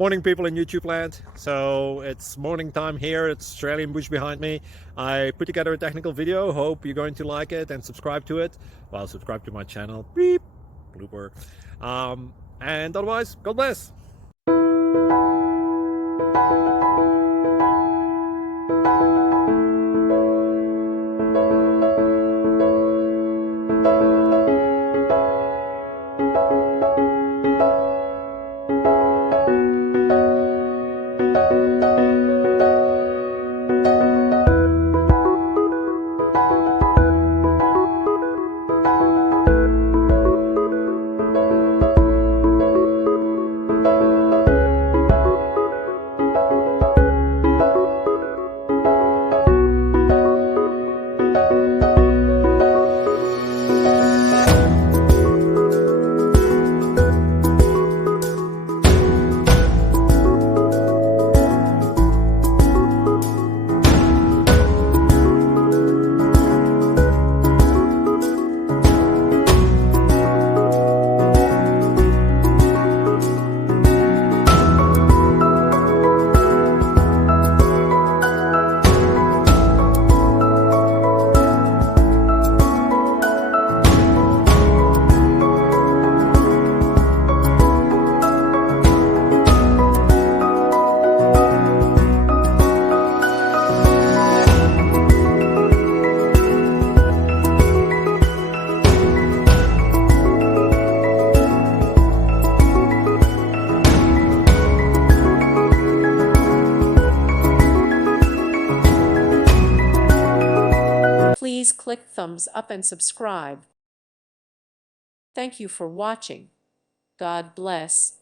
Morning, people in YouTube land. So it's morning time here. It's Australian bush behind me. I put together a technical video. Hope you're going to like it and subscribe to it. Well, subscribe to my channel. Beep. Blooper. And otherwise, God bless. Please click thumbs up and subscribe. Thank you for watching. God bless.